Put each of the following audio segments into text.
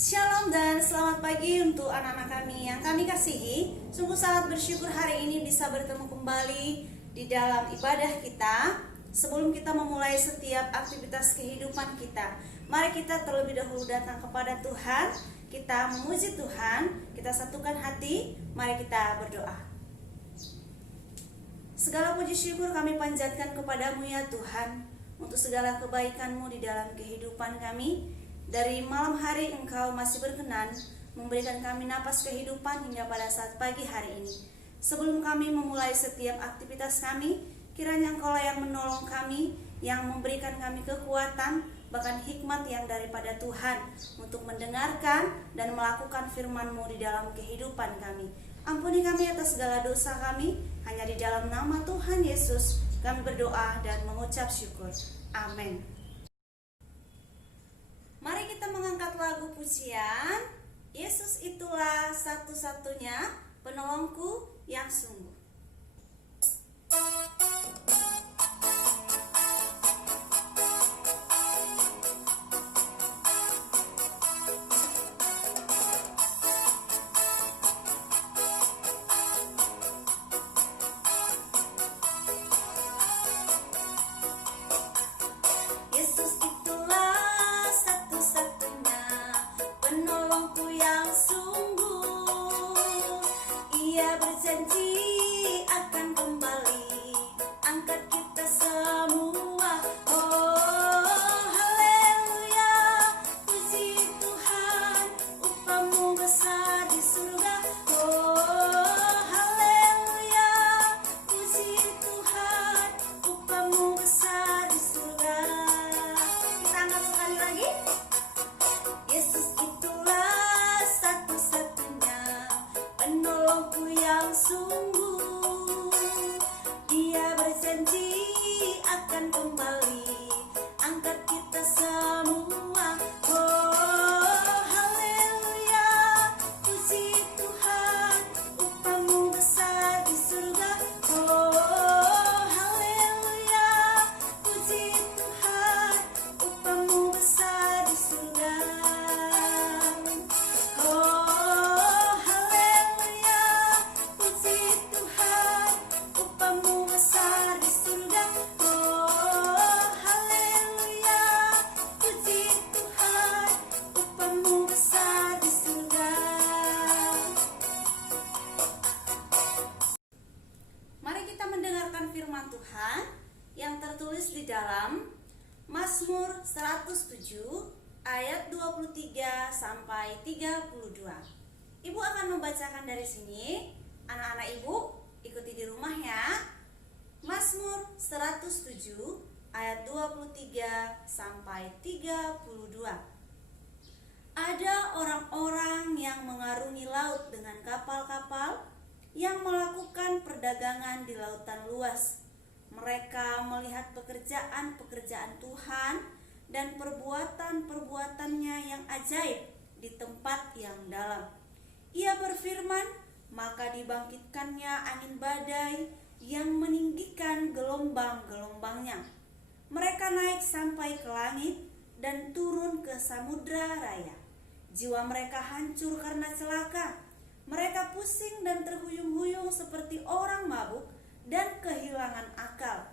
Shalom dan selamat pagi untuk anak-anak kami yang kami kasihi. Sungguh sangat bersyukur hari ini bisa bertemu kembali di dalam ibadah kita. Sebelum kita memulai setiap aktivitas kehidupan kita, mari kita terlebih dahulu datang kepada Tuhan. Kita memuji Tuhan, kita satukan hati, mari kita berdoa. Segala puji syukur kami panjatkan kepadamu ya Tuhan, untuk segala kebaikan-Mu di dalam kehidupan kami. Dari malam hari Engkau masih berkenan memberikan kami napas kehidupan hingga pada saat pagi hari ini. Sebelum kami memulai setiap aktivitas kami, kiranya Engkaulah yang menolong kami, yang memberikan kami kekuatan, bahkan hikmat yang daripada Tuhan untuk mendengarkan dan melakukan firman-Mu di dalam kehidupan kami. Ampuni kami atas segala dosa kami, hanya di dalam nama Tuhan Yesus kami berdoa dan mengucap syukur. Amin. Mari kita mengangkat lagu pujian, Yesus itulah satu-satunya penolongku yang sungguh. Firman Tuhan yang tertulis di dalam Mazmur 107 ayat 23 sampai 32. Ibu akan membacakan dari sini. Anak-anak ibu ikuti di rumah ya. Mazmur 107 ayat 23 sampai 32. Ada orang-orang yang mengarungi laut dengan kapal-kapal, yang melakukan perdagangan di lautan luas. Mereka melihat pekerjaan-pekerjaan Tuhan dan perbuatan-perbuatannya yang ajaib di tempat yang dalam. Ia berfirman, maka dibangkitkannya angin badai yang meninggikan gelombang-gelombangnya. Mereka naik sampai ke langit dan turun ke samudra raya. Jiwa mereka hancur karena celaka. Mereka pusing dan terhuyung-huyung seperti orang mabuk dan kehilangan akal.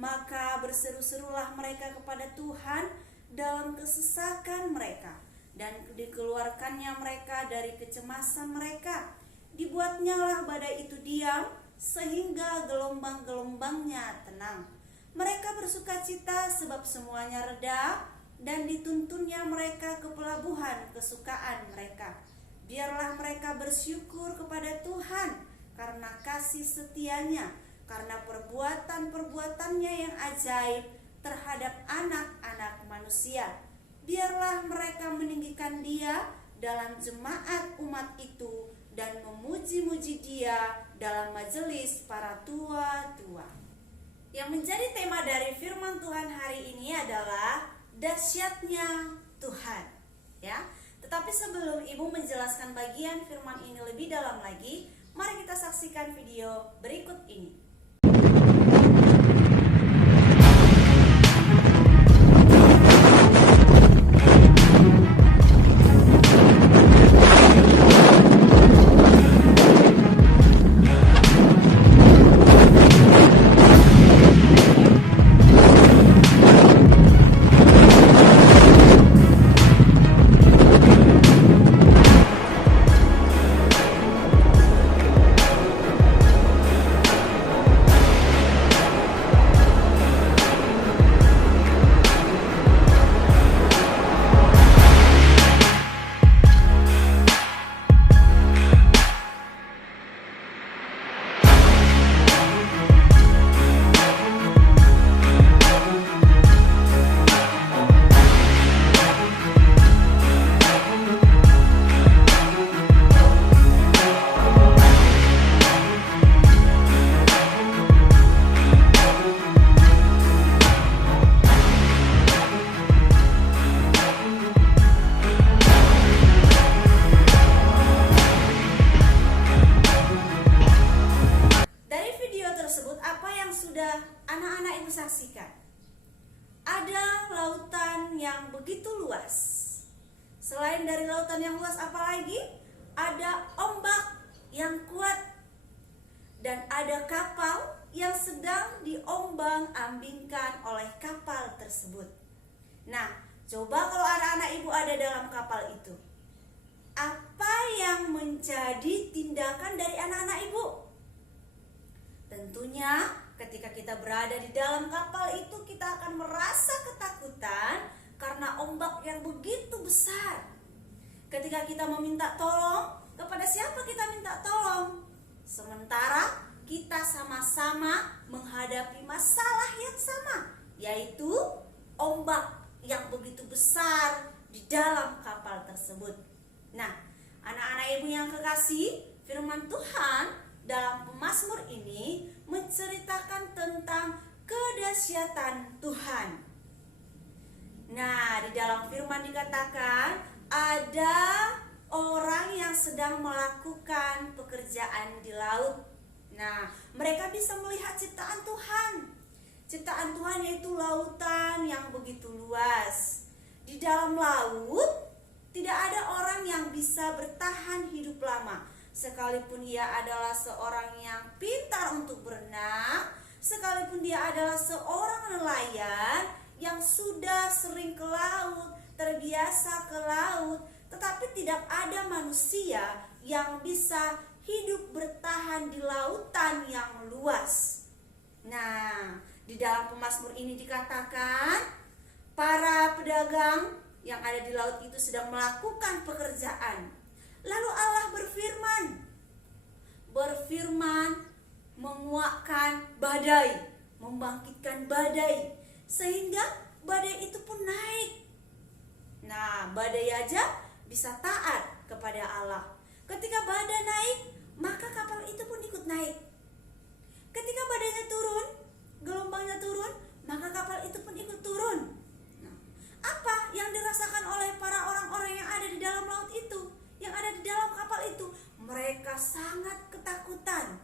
Maka berseru-serulah mereka kepada Tuhan dalam kesesakan mereka, dan dikeluarkannya mereka dari kecemasan mereka. Dibuatnyalah badai itu diam, sehingga gelombang-gelombangnya tenang. Mereka bersukacita sebab semuanya reda, dan dituntunnya mereka ke pelabuhan kesukaan mereka. Biarlah mereka bersyukur kepada Tuhan karena kasih setianya, karena perbuatan-perbuatannya yang ajaib terhadap anak-anak manusia. Biarlah mereka meninggikan Dia dalam jemaat umat itu dan memuji-muji Dia dalam majelis para tua-tua. Yang menjadi tema dari firman Tuhan hari ini adalah dahsyatnya Tuhan, ya. Tetapi sebelum ibu menjelaskan bagian firman ini lebih dalam lagi, mari kita saksikan video berikut ini. sudah anak-anak ibu saksikan, ada lautan yang begitu luas. Selain dari lautan yang luas, apalagi ada ombak yang kuat dan ada kapal yang sedang diombang-ambingkan oleh kapal tersebut. Nah, coba kalau anak-anak ibu ada dalam kapal itu, apa yang menjadi tindakan dari anak-anak ibu? Tentunya ketika kita berada di dalam kapal itu, kita akan merasa ketakutan karena ombak yang begitu besar. Ketika kita meminta tolong, kepada siapa kita minta tolong? Sementara kita sama-sama menghadapi masalah yang sama, yaitu ombak yang begitu besar di dalam kapal tersebut. Nah, anak-anak ibu yang kekasih, firman Tuhan dalam Pemazmur ini menceritakan tentang kedahsyatan Tuhan. Nah, di dalam firman dikatakan ada orang yang sedang melakukan pekerjaan di laut. Nah, mereka bisa melihat ciptaan Tuhan. Ciptaan Tuhan yaitu lautan yang begitu luas. Di dalam laut tidak ada orang yang bisa bertahan hidup lama. Sekalipun ia adalah seorang yang pintar untuk berenang, sekalipun dia adalah seorang nelayan yang sudah sering ke laut, terbiasa ke laut, tetapi tidak ada manusia yang bisa hidup bertahan di lautan yang luas. Nah, di dalam Pemazmur ini dikatakan para pedagang yang ada di laut itu sedang melakukan pekerjaan. Lalu Allah berfirman menguakkan badai, membangkitkan badai, sehingga badai itu pun naik. Nah, badai aja bisa taat kepada Allah. Ketika badai naik, maka kapal itu pun ikut naik. Ketika badainya turun, gelombangnya turun, maka kapal itu pun ikut turun. Nah, apa yang dirasakan oleh para orang-orang yang ada di dalam laut itu, yang ada di dalam kapal itu? Mereka sangat ketakutan.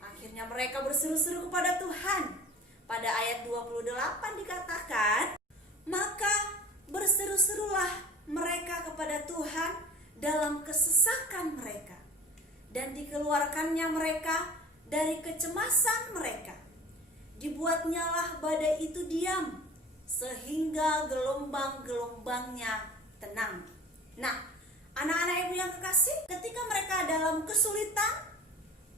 Akhirnya mereka berseru-seru kepada Tuhan. Pada ayat 28 dikatakan, maka berseru-serulah mereka kepada Tuhan dalam kesesakan mereka, dan dikeluarkannya mereka dari kecemasan mereka. Dibuatnyalah badai itu diam, sehingga gelombang-gelombangnya tenang. Nah, anak-anak ibu yang kekasih, ketika mereka dalam kesulitan,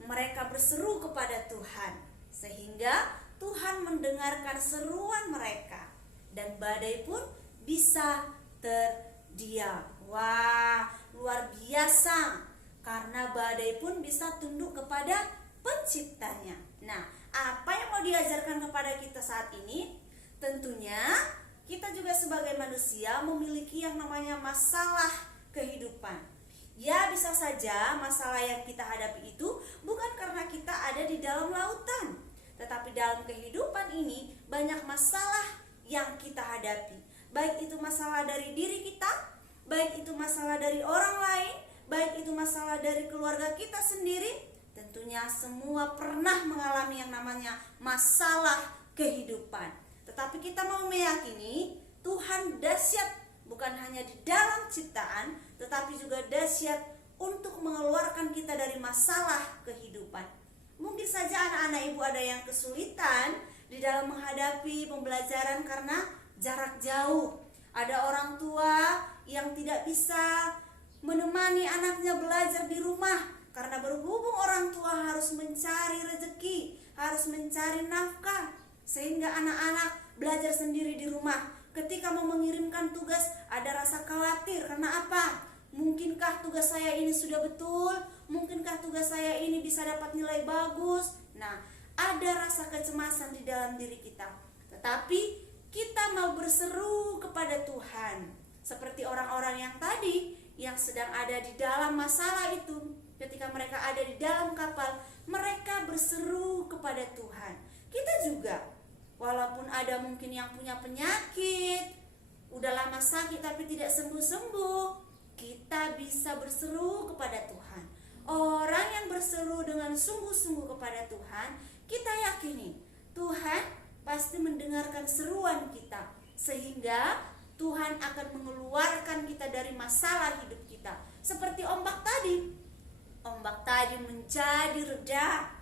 mereka berseru kepada Tuhan, sehingga Tuhan mendengarkan seruan mereka dan badai pun bisa terdiam. Wah, luar biasa, karena badai pun bisa tunduk kepada penciptanya. Nah, apa yang mau diajarkan kepada kita saat ini? Tentunya kita juga sebagai manusia memiliki yang namanya masalah kehidupan. Ya, bisa saja masalah yang kita hadapi itu bukan karena kita ada di dalam lautan, tetapi dalam kehidupan ini banyak masalah yang kita hadapi. Baik itu masalah dari diri kita, baik itu masalah dari orang lain, baik itu masalah dari keluarga kita sendiri. Tentunya semua pernah mengalami yang namanya masalah kehidupan. Tetapi kita mau meyakini Tuhan dahsyat, bukan hanya di dalam ciptaan, tetapi juga dahsyat untuk mengeluarkan kita dari masalah kehidupan. Mungkin saja anak-anak ibu ada yang kesulitan di dalam menghadapi pembelajaran karena jarak jauh. Ada orang tua yang tidak bisa menemani anaknya belajar di rumah karena berhubung orang tua harus mencari rezeki, harus mencari nafkah, sehingga anak-anak belajar sendiri di rumah. Ketika mau mengirimkan tugas, ada rasa khawatir. Karena apa? Mungkinkah tugas saya ini sudah betul? Mungkinkah tugas saya ini bisa dapat nilai bagus? Nah, ada rasa kecemasan di dalam diri kita. Tetapi kita mau berseru kepada Tuhan, seperti orang-orang yang tadi yang sedang ada di dalam masalah itu. Ketika mereka ada di dalam kapal, mereka berseru kepada Tuhan. Kita juga, walaupun ada mungkin yang punya penyakit, udah lama sakit tapi tidak sembuh-sembuh, kita bisa berseru kepada Tuhan. Orang yang berseru dengan sungguh-sungguh kepada Tuhan, kita yakini Tuhan pasti mendengarkan seruan kita, sehingga Tuhan akan mengeluarkan kita dari masalah hidup kita. Seperti ombak tadi. Ombak tadi menjadi reda.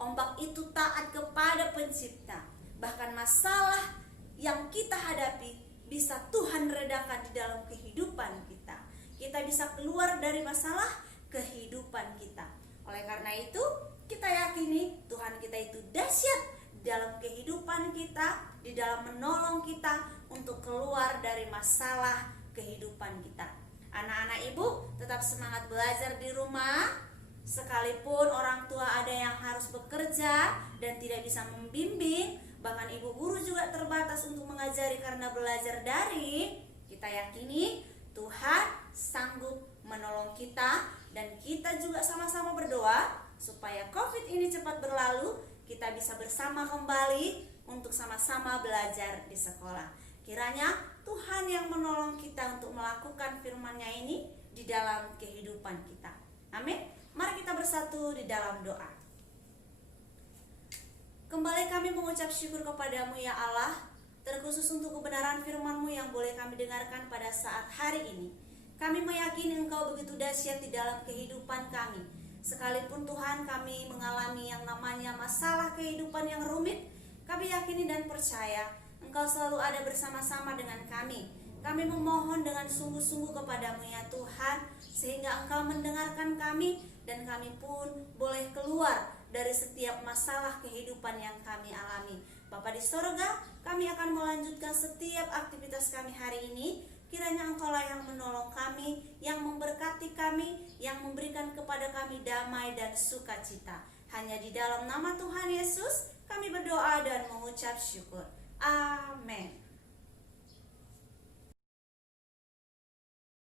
Ombak itu taat kepada Pencipta. Bahkan masalah yang kita hadapi bisa Tuhan redakan di dalam kehidupan kita. Kita bisa keluar dari masalah kehidupan kita. Oleh karena itu, kita yakini Tuhan kita itu dahsyat di dalam kehidupan kita, di dalam menolong kita untuk keluar dari masalah kehidupan kita. Anak-anak ibu tetap semangat belajar di rumah. Sekalipun orang tua ada yang harus bekerja dan tidak bisa membimbing, bahkan ibu guru juga terbatas untuk mengajari karena belajar daring, kita yakini Tuhan sanggup menolong kita, dan kita juga sama-sama berdoa supaya COVID ini cepat berlalu, kita bisa bersama kembali untuk sama-sama belajar di sekolah. Kiranya Tuhan yang menolong kita untuk melakukan firman-Nya ini di dalam kehidupan kita. Amin. Mari kita bersatu di dalam doa. Kembali kami mengucap syukur kepadamu ya Allah, terkhusus untuk kebenaran firman-Mu yang boleh kami dengarkan pada saat hari ini. Kami meyakini Engkau begitu dahsyat di dalam kehidupan kami. Sekalipun Tuhan kami mengalami yang namanya masalah kehidupan yang rumit, kami yakini dan percaya Engkau selalu ada bersama-sama dengan kami. Kami memohon dengan sungguh-sungguh kepadamu ya Tuhan, sehingga Engkau mendengarkan kami dan kami pun boleh keluar dari setiap masalah kehidupan yang kami alami. Bapa di sorga, kami akan melanjutkan setiap aktivitas kami hari ini. Kiranya Engkaulah yang menolong kami, yang memberkati kami, yang memberikan kepada kami damai dan sukacita. Hanya di dalam nama Tuhan Yesus kami berdoa dan mengucap syukur. Amin.